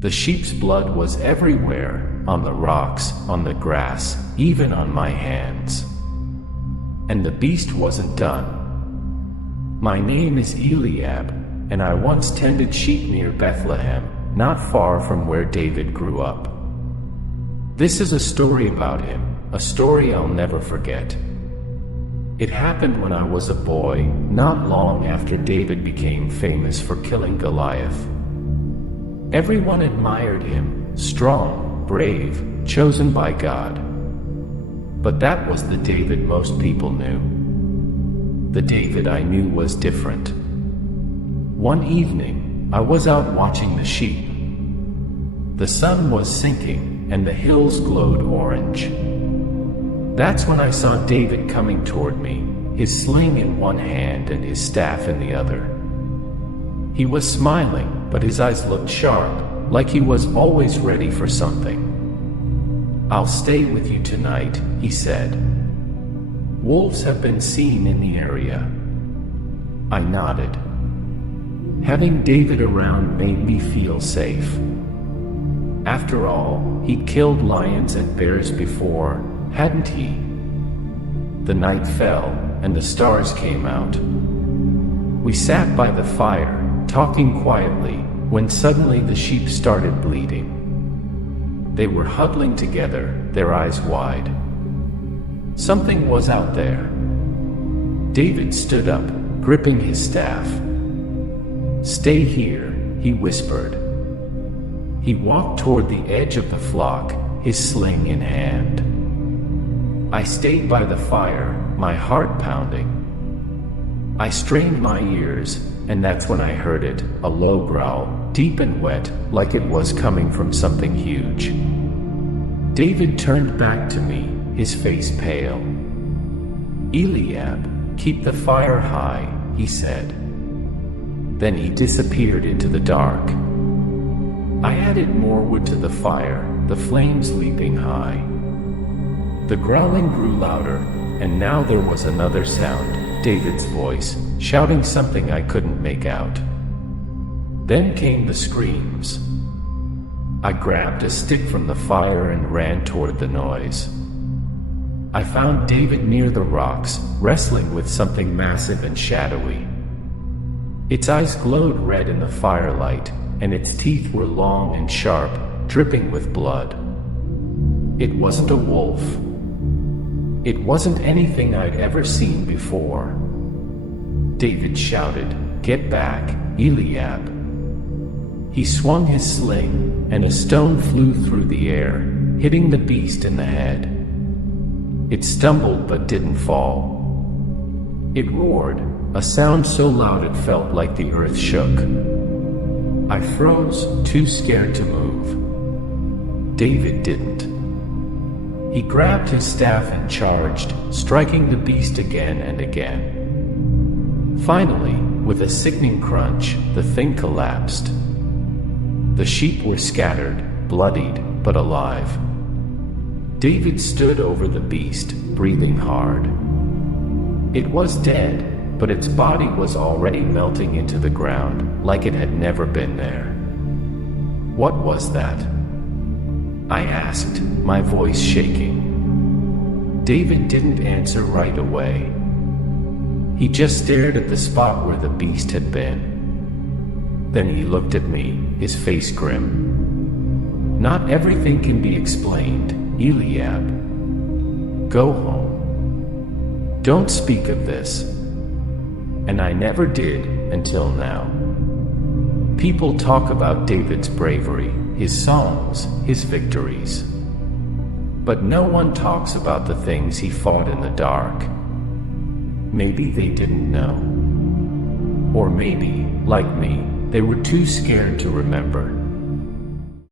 The sheep's blood was everywhere, on the rocks, on the grass, even on my hands. And the beast wasn't done. My name is Eliab, and I once tended sheep near Bethlehem, not far from where David grew up. This is a story about him, a story I'll never forget. It happened when I was a boy, not long after David became famous for killing Goliath. Everyone admired him, strong, brave, chosen by God. But that was the David most people knew. The David I knew was different. One evening, I was out watching the sheep. The sun was sinking, and the hills glowed orange. That's when I saw David coming toward me, his sling in one hand and his staff in the other. He was smiling, but his eyes looked sharp, like he was always ready for something. "I'll stay with you tonight," he said. "Wolves have been seen in the area." I nodded. Having David around made me feel safe. After all, he'd killed lions and bears before, hadn't he? The night fell, and the stars came out. We sat by the fire, talking quietly, when suddenly the sheep started bleeding. They were huddling together, their eyes wide. Something was out there. David stood up, gripping his staff. "Stay here," he whispered. He walked toward the edge of the flock, his sling in hand. I stayed by the fire, my heart pounding. I strained my ears, and that's when I heard it, a low growl, deep and wet, like it was coming from something huge. David turned back to me, his face pale. "Eliab, keep the fire high," he said. Then he disappeared into the dark. I added more wood to the fire, the flames leaping high. The growling grew louder, and now there was another sound, David's voice, shouting something I couldn't make out. Then came the screams. I grabbed a stick from the fire and ran toward the noise. I found David near the rocks, wrestling with something massive and shadowy. Its eyes glowed red in the firelight, and its teeth were long and sharp, dripping with blood. It wasn't a wolf. It wasn't anything I'd ever seen before. David shouted, "Get back, Eliab!" He swung his sling, and a stone flew through the air, hitting the beast in the head. It stumbled but didn't fall. It roared, a sound so loud it felt like the earth shook. I froze, too scared to move. David didn't. He grabbed his staff and charged, striking the beast again and again. Finally, with a sickening crunch, the thing collapsed. The sheep were scattered, bloodied, but alive. David stood over the beast, breathing hard. It was dead, but its body was already melting into the ground, like it had never been there. "What was that?" I asked, my voice shaking. David didn't answer right away. He just stared at the spot where the beast had been. Then he looked at me, his face grim. "Not everything can be explained, Eliab. Go home. Don't speak of this." And I never did, until now. People talk about David's bravery, his songs, his victories. But no one talks about the things he fought in the dark. Maybe they didn't know. Or maybe, like me, they were too scared to remember.